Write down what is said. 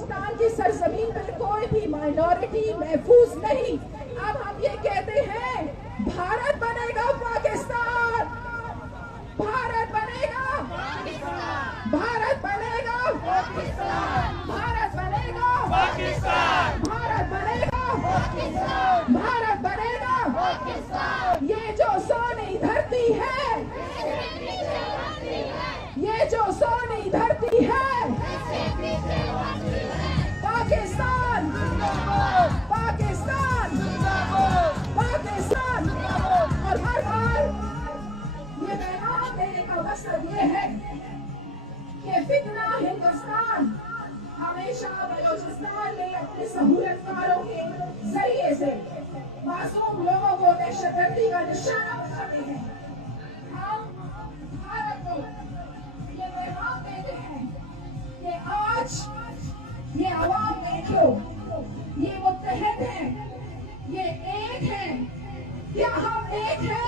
بلوچستان کی سرزمین پر کوئی بھی مائنورٹی محفوظ نہیں. اب ہم یہ کہتے ہیں بھارت بنے گا پاکستان، بھارت بنے گا، بھارت بنے گا، بھارت بنے گا، بھارت بنے گا، بھارت بنے گا. یہ جو سونی دھرتی ہے، یہ جو سونی دھرتی ہے، پاکستان، پاکستان، پاکستان. اور ہر بار یہ پیغام دینے کا مقصد یہ ہے کہ فتنہ ہندوستان ہمیشہ بلوچستان میں اپنے سہولت کاروں کے ذریعے سے معصوم لوگوں کو دہشت گردی کا نشانہ بناتے ہیں. ہم بھارت کو یہ پیغام دیتے ہیں کہ آج یہ عوام دیکھو، یہ متحد ہیں، یہ ایک ہے. کیا ہم ایک ہیں؟